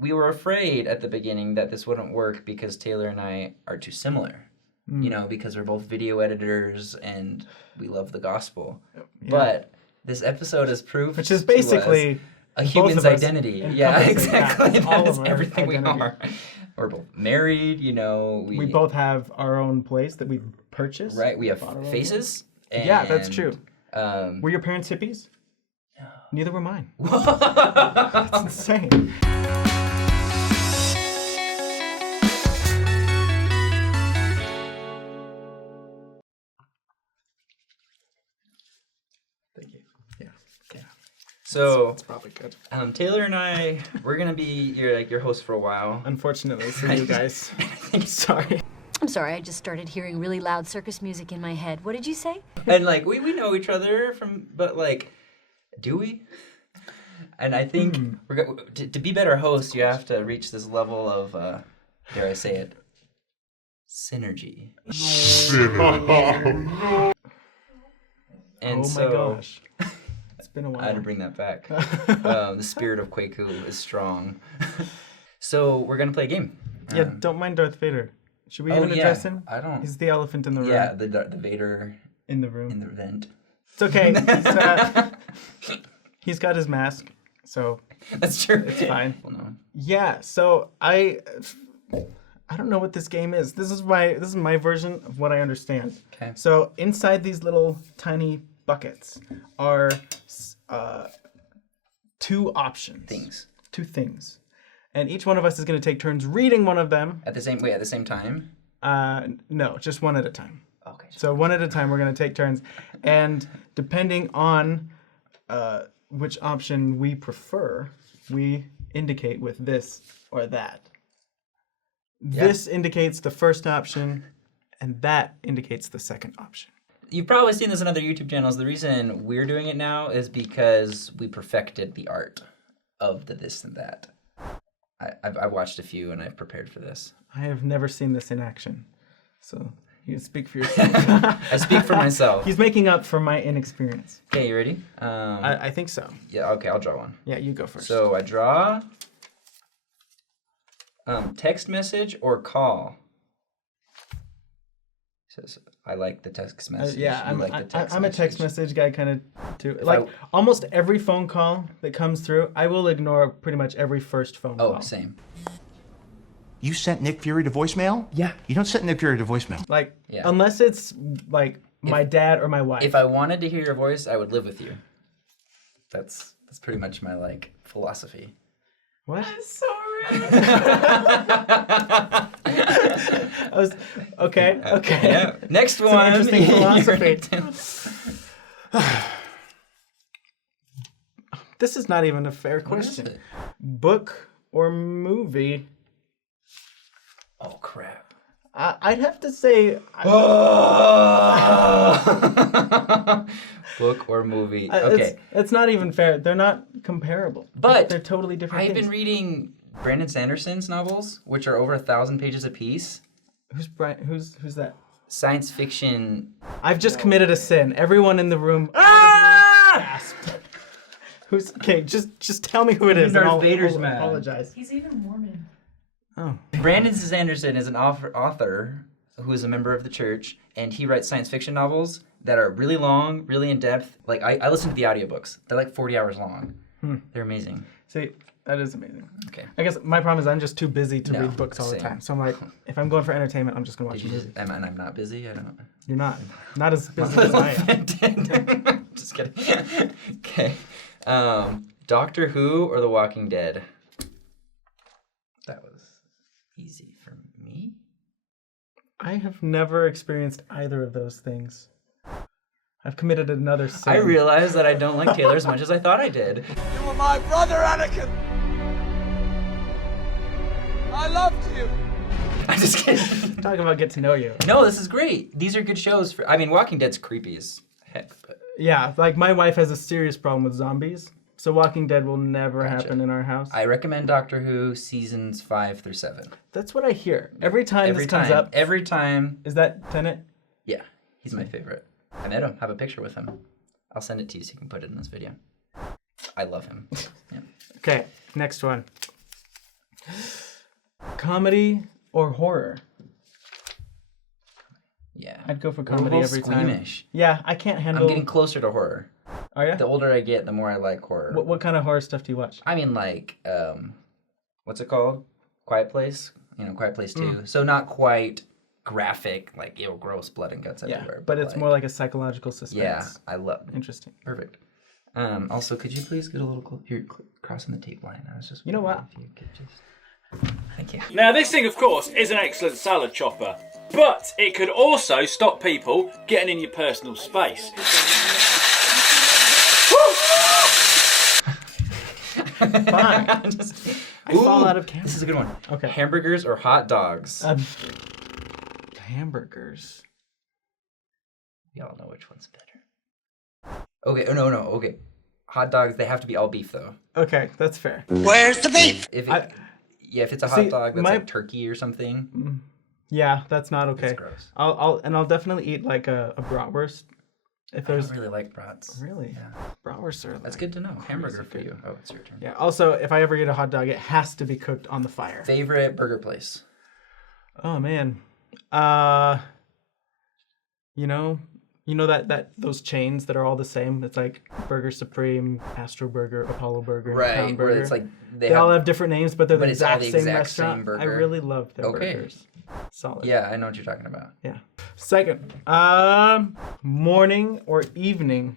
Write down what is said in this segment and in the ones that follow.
we were afraid at the beginning that this wouldn't work because Taylor and I are too similar. Because we're both video editors and we love the gospel. Yeah. But this episode has proved, which is basically a human's identity. Yeah, exactly. That is everything identity. We are. We're both married, We both have our own place that we purchased. Right, we have faces. Yeah, that's true. Were your parents hippies? No. Neither were mine. That's insane. So that's probably good. Taylor and I, we're gonna be your host for a while. Unfortunately for you guys. I'm sorry. I'm sorry, I just started hearing really loud circus music in my head. What did you say? And we know each other but do we? And I think to be better hosts, you have to reach this level of, dare I say it, synergy. And my gosh. It's been a while. I had to bring that back. The spirit of Kwaku is strong. So we're going to play a game. Yeah, don't mind Darth Vader. Should we even address him? I don't. He's the elephant in the room. Yeah, the Vader in the room. In the vent. It's okay. He's got his mask, so that's true. It's fine. Well, no. Yeah. So I don't know what this game is. This is my version of what I understand. Okay. So inside these little tiny buckets are two options. Two things. And each one of us is going to take turns reading one of them. At the same time? No, just one at a time. Okay. So one at a time, we're going to take turns. And depending on which option we prefer, we indicate with this or that. Yeah. This indicates the first option, and that indicates the second option. You've probably seen this on other YouTube channels. The reason we're doing it now is because we perfected the art of the this and that. I've watched a few and I've prepared for this. I have never seen this in action, so you can speak for yourself. I speak for myself. He's making up for my inexperience. Okay, you ready? I think so. Yeah, okay, I'll draw one. Yeah, you go first. So I draw text message or call. Says I like the text message. I'm a text message guy kind of too. Almost every phone call that comes through, I will ignore pretty much every first phone call. Oh, same. You sent Nick Fury to voicemail? Yeah. You don't send Nick Fury to voicemail. Unless it's my dad or my wife. If I wanted to hear your voice, I would live with you. That's pretty much my philosophy. What? I'm sorry. Okay. Yeah. Next one. It's an interesting philosophy. This is not even a fair question. Book or movie? Oh crap! I'd have to say. Book or movie? Okay, it's not even fair. They're not comparable. But they're totally different. I've been reading Brandon Sanderson's novels, which are over 1,000 pages apiece. Who's that? Science fiction. I've just committed a sin. Everyone in the room gasped. Who's okay? Just tell me who it is. Darth Vader's man. Apologize. He's even Mormon. Oh. Brandon Sanderson is an author who is a member of the church, and he writes science fiction novels that are really long, really in depth. I listen to the audiobooks. They're 40 hours long. They're amazing. See, that is amazing. Okay. I guess my problem is I'm just too busy to read books all the time. So I'm if I'm going for entertainment, I'm just going to watch a movie. And I'm not busy? I don't know. You're not. Not as busy as I am. Just kidding. Okay. Doctor Who or The Walking Dead? That was easy for me. I have never experienced either of those things. I've committed another sin. I realized that I don't like Taylor as much as I thought I did. You were my brother, Anakin! I loved you! I'm just kidding. Talking about get to know you. No, this is great. These are good shows. Walking Dead's creepy as heck. But... Yeah, my wife has a serious problem with zombies, so Walking Dead will never happen in our house. I recommend Doctor Who seasons 5 through 7. That's what I hear. Every time this comes up. Every time. Is that Tenet? Yeah, he's my favorite. I met him. Have a picture with him. I'll send it to you so you can put it in this video. I love him. Yeah. Okay, next one. Comedy or horror? Yeah. I'd go for We're a comedy little every time. squeamish. Yeah, I can't handle. I'm getting closer to horror. Are you? The older I get, the more I like horror. What kind of horror stuff do you watch? I mean, like, what's it called? Quiet Place? Quiet Place 2. So not quite graphic, like, gross blood and guts everywhere. But it's more like a psychological suspense. Yeah, I love it. Interesting. Perfect. Also, could you please get a little close? You're crossing the tape line. I was just. You know what? If you could just. Thank you. Now, this thing, of course, is an excellent salad chopper, but it could also stop people getting in your personal space. Fine. I fall out of camera. This is a good one. Okay. Hamburgers or hot dogs? Hamburgers. Y'all know which one's better. Okay. Oh, no. Okay. Hot dogs, they have to be all beef, though. Okay, that's fair. Where's the beef? If it's a hot dog that's my- like turkey or something, Yeah, that's not okay. it's gross. I'll definitely eat like a bratwurst. If I there's don't really like brats. really Yeah. bratwursts are That's like- good to know. Hamburger for you. Oh, it's your turn. Yeah. Also, if I ever eat a hot dog, it has to be cooked on the fire. Favorite burger place? Oh man. You know that those chains that are all the same. It's like Burger Supreme, Astro Burger, Apollo Burger, Pound Where Burger. it's like they all have different names, but they're the it's all exact the same exact restaurant. same burger. I really love their Okay. burgers. Solid. Yeah, I know what you're talking about. Yeah. Second, morning or evening?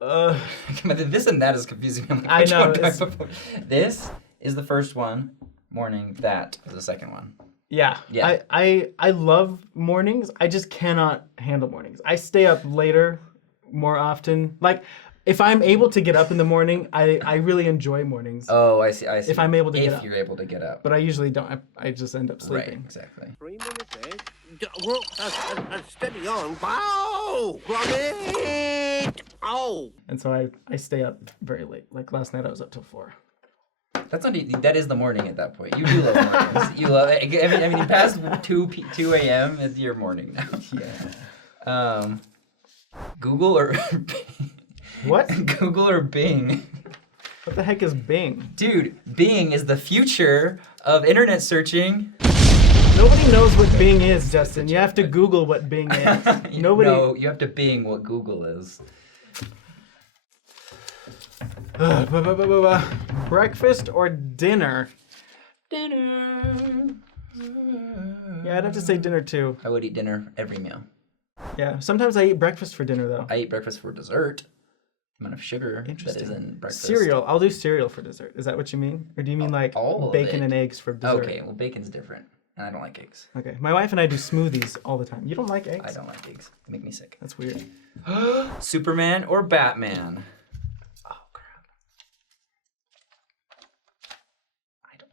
This and that is confusing me. I'm like, I which know, one do I it's- put for- This is the first one. Morning. That is the second one. Yeah. Yeah. I love mornings. I just cannot handle mornings. I stay up later more often. Like if I'm able to get up in the morning, I really enjoy mornings. Oh, I see. If I'm able to get up. If you're able to get up. But I usually don't. I just end up Right, sleeping. exactly. 3 minutes, eh? Steady on. Bow! Gromit! Oh! And so I stay up very late. Like last night I was up till 4. That's not. That is the morning at that point. You do love mornings. You love. I mean, past 2 a.m. is your morning now. Yeah. Google or What? Google or Bing. What the heck is Bing? Dude, Bing is the future of internet searching. Nobody knows what Bing is, Justin. You have to Google what Bing is. Nobody. No, you have to Bing what Google is. Breakfast or dinner? Dinner. Yeah, I'd have to say dinner too. I would eat dinner every meal. Yeah, sometimes I eat breakfast for dinner though. I eat breakfast for dessert. The amount of sugar that is Interesting. in breakfast. Cereal. I'll do cereal for dessert. Is that what you mean? Or do you mean like all of bacon it. and eggs for dessert? Okay, well, bacon's different, and I don't like eggs. Okay. My wife and I do smoothies all the time. You don't like eggs? I don't like eggs. They make me sick. That's weird. Superman or Batman? Oh crap! I don't.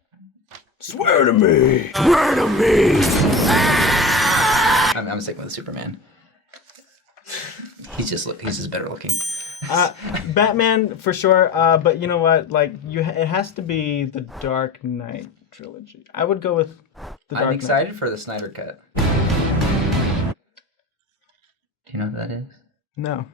Swear to me! Swear to me! I'm sticking with Superman. He's just better looking. Batman for sure. But you know what? Like it has to be the Dark Knight trilogy. I would go with the Dark I'm Knight. excited for the Snyder Cut. Do you know what that is? No.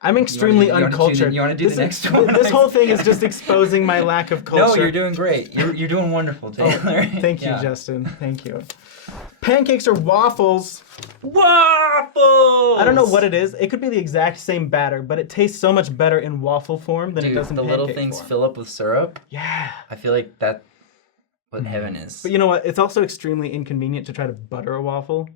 I'm extremely you wanna do uncultured. you wanna do the This next one? This whole thing is just exposing my lack of culture. No, you're doing great. You're doing wonderful, Taylor. Thank you, Yeah. Justin. Thank you. Pancakes or waffles? Waffles! I don't know what it is. It could be the exact same batter, but it tastes so much better in waffle form than it Dude, does in the pancake little things form. fill up with syrup. Yeah. I feel like that's what heaven is. But you know what? It's also extremely inconvenient to try to butter a waffle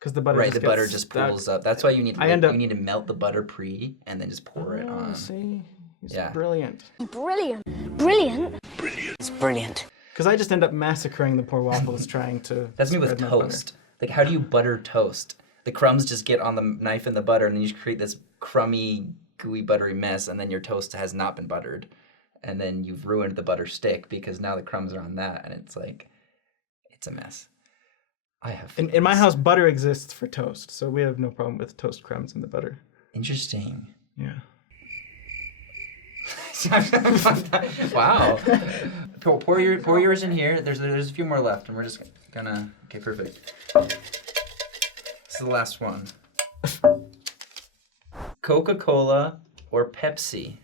because the butter Right, just the gets butter just stuck. pools up. That's why you need I end up- you need to melt the butter pre and then just pour it Oh, on. see? He's Yeah. brilliant. Brilliant. Brilliant. It's brilliant. Because I just end up massacring the poor waffles trying to That's me with spread my butter. toast. Like, how do you butter toast? The crumbs just get on the knife and the butter, and then you create this crummy, gooey, buttery mess, and then your toast has not been buttered. And then you've ruined the butter stick because now the crumbs are on that, and it's like, it's a mess. I have In my feelings. house, butter exists for toast, so we have no problem with toast crumbs in the butter. Interesting. Yeah. Wow. Pour yours in here. There's a few more left, and we're just gonna. Okay, perfect. This is the last one. Coca-Cola or Pepsi?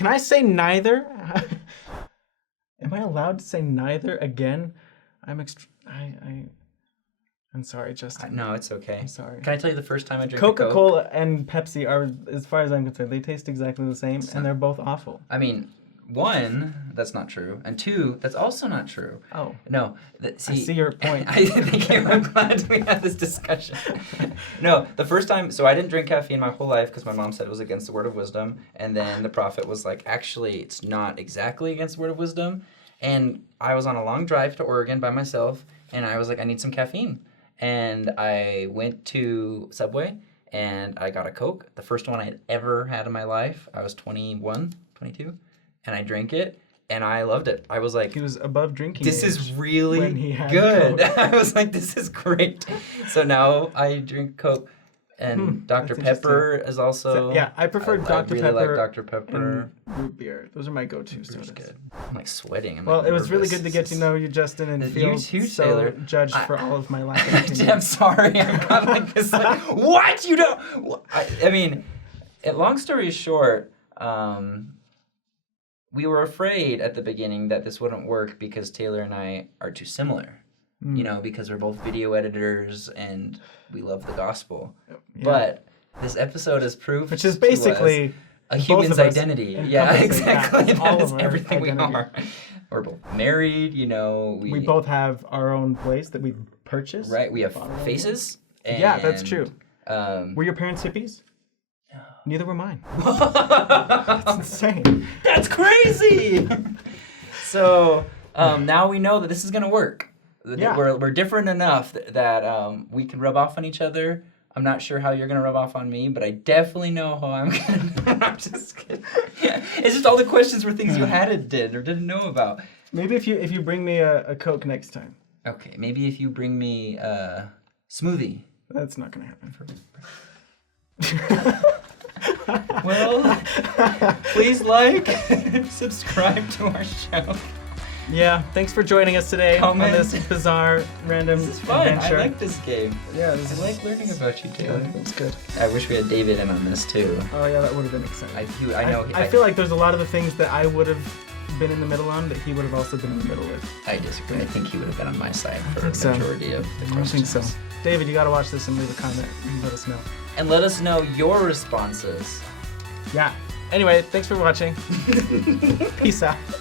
Can I say neither? Am I allowed to say neither again? I'm sorry, Justin. No, it's okay. I'm sorry. Can I tell you the first time I drank a Coke? Coca-Cola and Pepsi are, as far as I'm concerned, they taste exactly the same, and they're both awful. I mean, one, that's not true, and two, that's also not true. Oh. No, I see your point. I think I'm glad we had this discussion. No, the first time, so I didn't drink caffeine my whole life because my mom said it was against the word of wisdom, and then the prophet was like, actually, it's not exactly against the word of wisdom, and I was on a long drive to Oregon by myself, and I was like, I need some caffeine, and I went to Subway, and I got a Coke, the first one I had ever had in my life. I was 21, 22, and I drank it, and I loved it. I was like, He was above drinking this age is really when he had good. Coke. I was like, this is great. So now I drink Coke, and Dr. that's Pepper is also. Yeah, I prefer Dr. I really Pepper like Dr. Pepper. and root beer. Those are my go-to It's sodas. good. I'm like sweating. I'm Well, like it was really nervous. good to get to know you, Justin, and You feel too, so Taylor. judged for all of my lack of opinion. I'm sorry. I'm kind of like this. Like, what? You don't? I mean, long story short, we were afraid at the beginning that this wouldn't work because Taylor and I are too similar. You know, because we're both video editors and we love the gospel. Yeah. But this episode is proof, Which is basically a both human's of us identity. encompassing Yeah, that. exactly. That's all That is of our everything we identity. are. We're both married. You know, We both have our own place that we purchased. right. We have Bought our own faces. And, Yeah, that's true. Um, Were your parents hippies? No. Neither were mine. That's insane. That's crazy. So now we know that this is gonna work. Yeah. We're different enough that we can rub off on each other. I'm not sure how you're gonna rub off on me, but I definitely know how I'm gonna. I'm just kidding. It's just all the questions were things you did or didn't know about. Maybe if you bring me a Coke next time. Okay, maybe if you bring me smoothie. That's not gonna happen. Well, please like, subscribe to our show. Yeah, thanks for joining us today Comment. on this bizarre, random This is fun. adventure. I like this game. Yeah, this I is like learning about you, Taylor. That's good. I wish we had David in on this too. Oh yeah, that would have been exciting. I know. I feel like there's a lot of the things that I would have been in the middle on that he would have also been in the middle with. I disagree. I think he would have been on my side for think the so. majority of the I questions. think so. David, you gotta watch this and leave a comment and let us know. And let us know your responses. Yeah. Anyway, thanks for watching. Peace out.